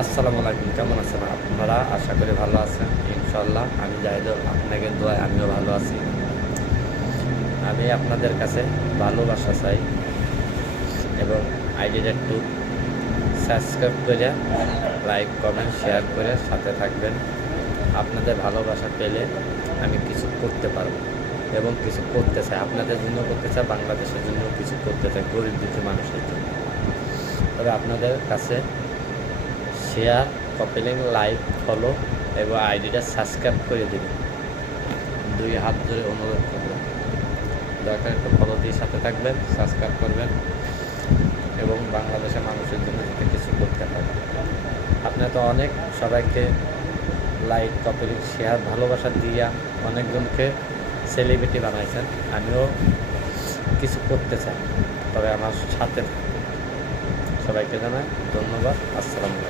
আসসালামু আলাইকুম, কেমন আছেন আপনারা? আশা করি ভালো আছেন। ইনশাল্লাহ আমি জাহিদুল, আপনাকে দোয়ায় আমিও ভালো আছি। আমি আপনাদের কাছে ভালোবাসা চাই এবং আইডিটা একটু সাবস্ক্রাইব করে লাইক কমেন্ট শেয়ার করে সাথে থাকবেন। আপনাদের ভালোবাসা পেলে আমি কিছু করতে পারবো এবং কিছু করতে চাই, আপনাদের জন্য করতে চাই, বাংলাদেশের জন্য কিছু করতে চাই, গরিব দুঃখী মানুষের জন্য। তবে আপনাদের কাছে share, copy link, like, follow এবং আইডিটা সাবস্ক্রাইব করে দেবেন। দুই হাত ধরে অনুরোধ করবেন, দরকার একটু ফলো দিয়ে সাথে থাকবেন, সাবস্ক্রাইব করবেন এবং বাংলাদেশের মানুষের জন্য যাতে কিছু করতে পারেন। আপনারা তো অনেক সবাইকে লাইক, কপি লিঙ্ক, শেয়ার, ভালোবাসা দিয়া অনেকজনকে সেলিব্রিটি বানাইছেন। আমিও কিছু করতে চাই, তবে আমার সাথে সবাইকে জানাই ধন্যবাদ। আসসালামু আলাইকুম।